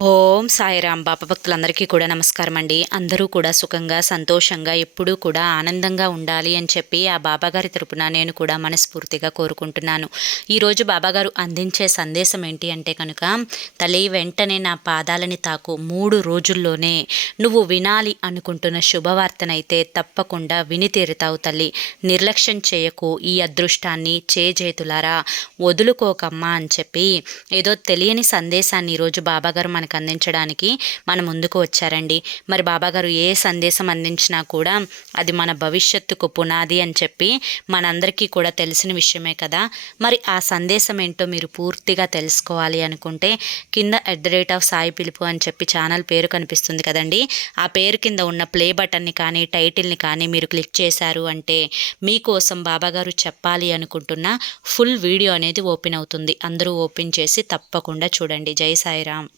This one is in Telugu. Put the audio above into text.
ఓం సాయిరాం బాబా భక్తులందరికీ కూడా నమస్కారం అండి. అందరూ కూడా సుఖంగా సంతోషంగా ఎప్పుడూ కూడా ఆనందంగా ఉండాలి అని చెప్పి ఆ బాబాగారి తరపున నేను కూడా మనస్ఫూర్తిగా కోరుకుంటున్నాను. ఈరోజు బాబాగారు అందించే సందేశం ఏంటి అంటే కనుక, తల్లి వెంటనే నా పాదాలని తాకు, 3 రోజుల్లోనే నువ్వు వినాలి అనుకుంటున్న శుభవార్తనైతే తప్పకుండా విని తీరుతావు తల్లి. నిర్లక్ష్యం చేయకు, ఈ అదృష్టాన్ని చేజేతులారా వదులుకోకమ్మా అని చెప్పి ఏదో తెలియని సందేశాన్ని ఈరోజు బాబాగారు మనకు అందించడానికి మన ముందుకు వచ్చారండి. మరి బాబాగారు ఏ సందేశం అందించినా కూడా అది మన భవిష్యత్తుకు పునాది అని చెప్పి మనందరికీ కూడా తెలిసిన విషయమే కదా. మరి ఆ సందేశం ఏంటో మీరు పూర్తిగా తెలుసుకోవాలి అనుకుంటే కింద @సాయి పిలుపు అని చెప్పి ఛానల్ పేరు కనిపిస్తుంది కదండి. ఆ పేరు కింద ఉన్న ప్లే బటన్ని కానీ టైటిల్ని కానీ మీరు క్లిక్ చేశారు అంటే మీకోసం బాబాగారు చెప్పాలి అనుకుంటున్న ఫుల్ వీడియో అనేది ఓపెన్ అవుతుంది. అందరూ ఓపెన్ చేసి తప్పకుండా చూడండి. జై సాయిరామ్.